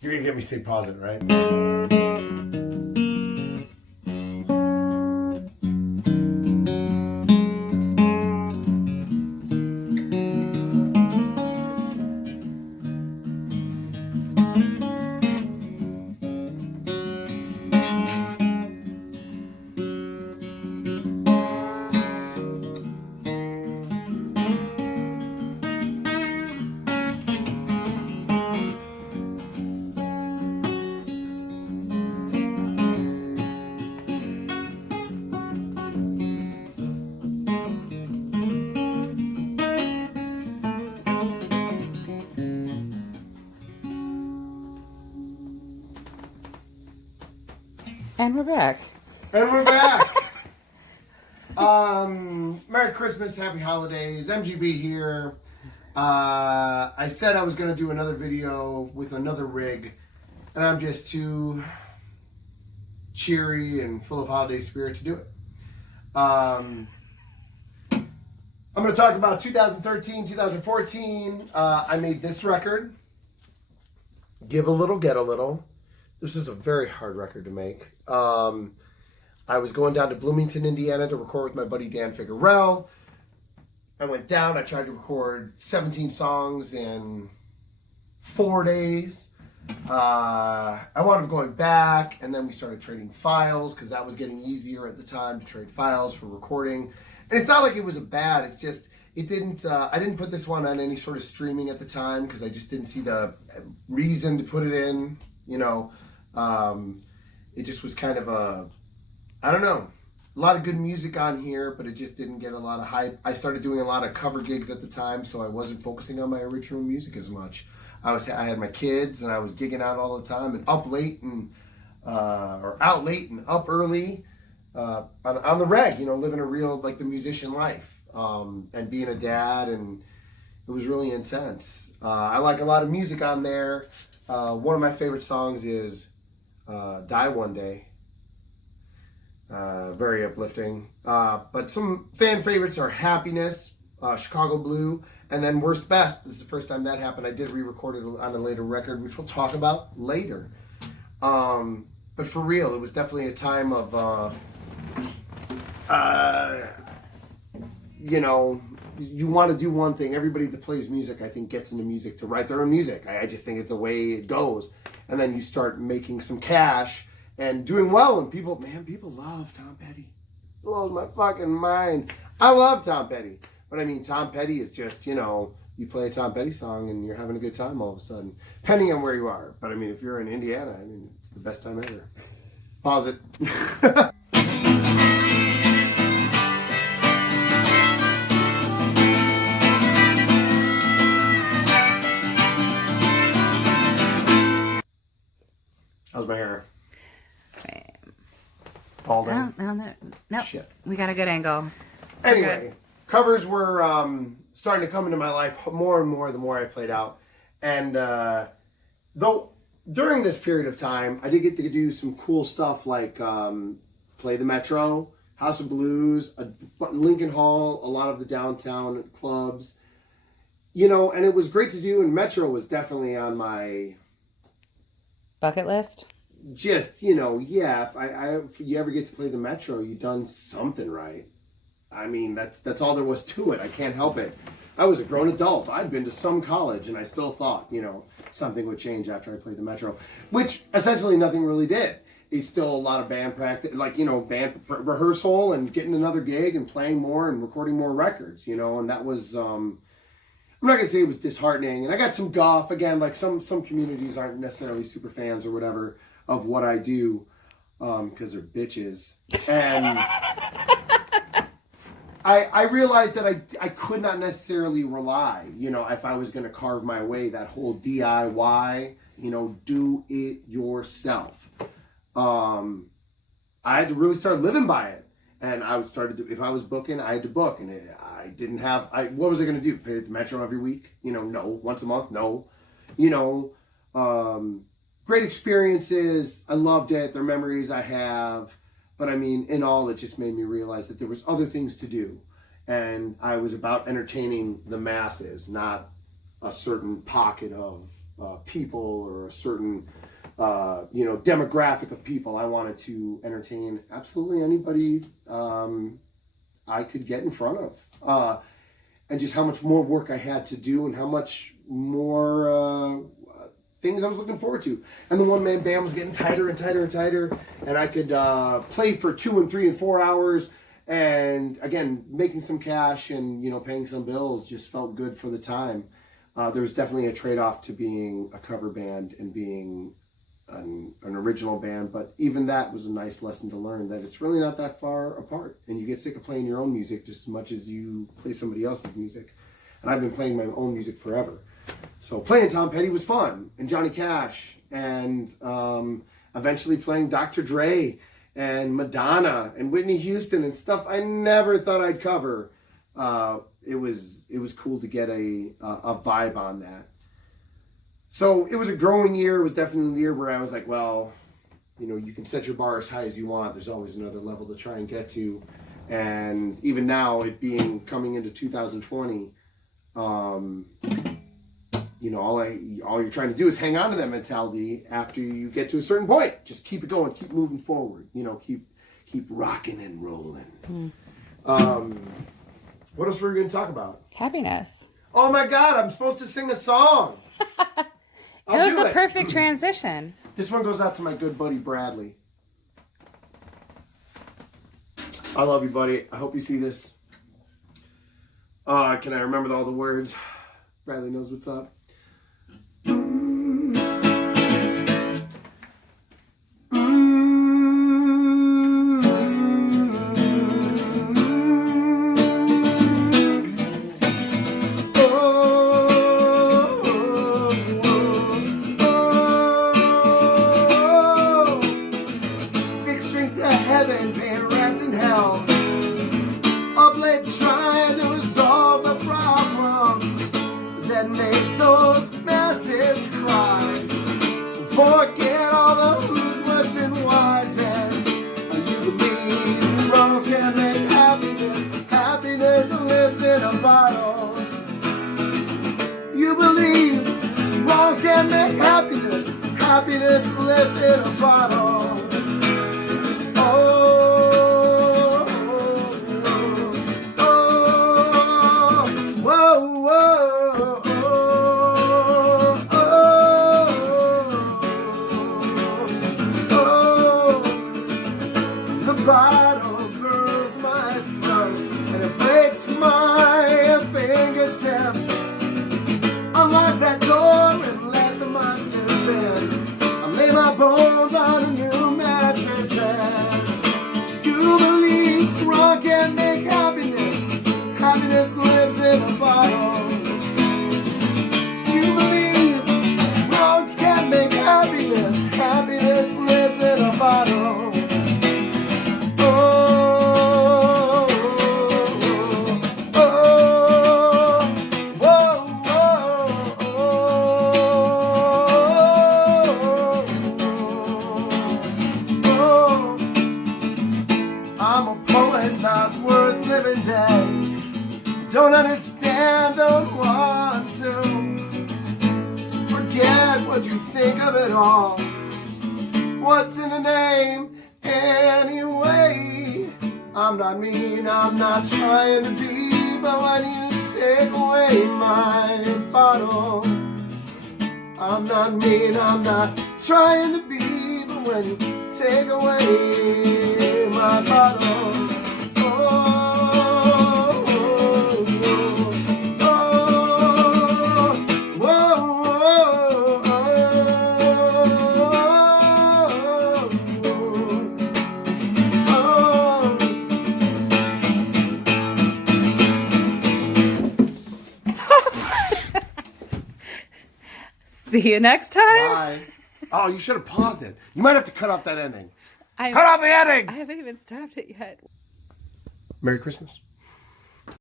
You're gonna get me to say pause it, right? And we're back. And we're back. Merry Christmas, Happy Holidays. MGB here. I said I was going to do another video with another rig, and I'm just too cheery and full of holiday spirit to do it. I'm going to talk about 2013, 2014. I made this record, Give a Little, Get a Little. This is a very hard record to make. I was going down to Bloomington, Indiana to record with my buddy Dan Figuerell. I went down, I tried to record 17 songs in 4 days. I wound up going back, and then we started trading files because that was getting easier at the time to trade files for recording. And it's not like it was a bad, it's just, it didn't, I didn't put this one on any sort of streaming at the time because I just didn't see the reason to put it in, you know. It just was kind of I don't know, a lot of good music on here, but it just didn't get a lot of hype. I started doing a lot of cover gigs at the time, so I wasn't focusing on my original music as much. I had my kids, and I was gigging out all the time, and up late and or out late and up early on the reg, you know, living a real, like, the musician life, and being a dad, and it was really intense. I like a lot of music on there. One of my favorite songs is Die One Day. Very uplifting. But some fan favorites are Happiness, Chicago Blue, and then Worst Best. This is the first time that happened. I did re-record it on a later record, which we'll talk about later. But for real, it was definitely a time of, you know, you want to do one thing. Everybody that plays music, I think, gets into music to write their own music. I just think it's the way it goes. And then you start making some cash and doing well, and people love Tom Petty. It blows my fucking mind. I love Tom Petty. But I mean, Tom Petty is just, you know, you play a Tom Petty song and you're having a good time all of a sudden, depending on where you are. But I mean, if you're in Indiana, I mean, it's the best time ever. Pause it. How's my hair? Balding? No. Shit. We got a good angle. Anyway, covers were starting to come into my life more and more the more I played out. And though during this period of time, I did get to do some cool stuff like play the Metro, House of Blues, Lincoln Hall, a lot of the downtown clubs. You know, and it was great to do, and Metro was definitely on my bucket list. Just, you know, yeah, if you ever get to play the Metro, you've done something right. I mean, that's all there was to it. I can't help it. I was a grown adult. I'd been to some college, and I still thought, you know, something would change after I played the Metro, which essentially nothing really did. It's still a lot of band practice, like, you know, band rehearsal and getting another gig and playing more and recording more records, you know, and that was, I'm not going to say it was disheartening. And I got some guff, again, like some communities aren't necessarily super fans or whatever of what I do, because they're bitches. And I realized that I could not necessarily rely, you know, if I was going to carve my way, that whole DIY, you know, do it yourself. I had to really start living by it. And I started to, if I was booking, I had to book. And I didn't have, what was I going to do? Pay the Metro every week? You know, no. Once a month? No. You know, great experiences. I loved it. They're memories I have. But I mean, in all, it just made me realize that there was other things to do. And I was about entertaining the masses, not a certain pocket of people or a certain demographic of people. I wanted to entertain absolutely anybody I could get in front of, and just how much more work I had to do and how much more things I was looking forward to. And the one-man band was getting tighter and tighter and tighter, and I could play for 2 and 3 and 4 hours, and again, making some cash and paying some bills just felt good for the time. There was definitely a trade-off to being a cover band and being an original band, but even that was a nice lesson to learn, that it's really not that far apart, and you get sick of playing your own music just as much as you play somebody else's music. And I've been playing my own music forever. So playing Tom Petty was fun, and Johnny Cash, and eventually playing Dr. Dre and Madonna and Whitney Houston and stuff I never thought I'd cover. It was cool to get a vibe on that. So it was a growing year. It was definitely a year where I was like, well, you can set your bar as high as you want. There's always another level to try and get to. And even now, it being coming into 2020, all you're trying to do is hang on to that mentality after you get to a certain point. Just keep it going, keep moving forward. Keep rocking and rolling. What else were we going to talk about? Happiness. Oh my God! I'm supposed to sing a song. It was the perfect transition. This one goes out to my good buddy Bradley. I love you, buddy. I hope you see this. Can I remember all the words? Bradley knows what's up. Forget all the who's, what's, and why's, and you believe wrongs can make happiness. Happiness lives in a bottle. You believe wrongs can make happiness. Happiness lives in a bottle. Oh, oh, oh, whoa, whoa. Bottle burns my throat and it breaks my fingertips. Unlock that door and let the monsters in. I lay my bones on a new mattress and you believe wrong can make happiness. Happiness lives in a bottle. You believe wrongs can make happiness. Happiness lives in a bottle. Don't understand, don't want to forget what you think of it all. What's in the name anyway? I'm not mean, I'm not trying to be, but when you take away my bottle, I'm not mean, I'm not trying to be, but when you take away my bottle, See you next time. Bye. Oh, you should have paused it. You might have to cut off that ending. Cut off the ending! I haven't even stopped it yet. Merry Christmas.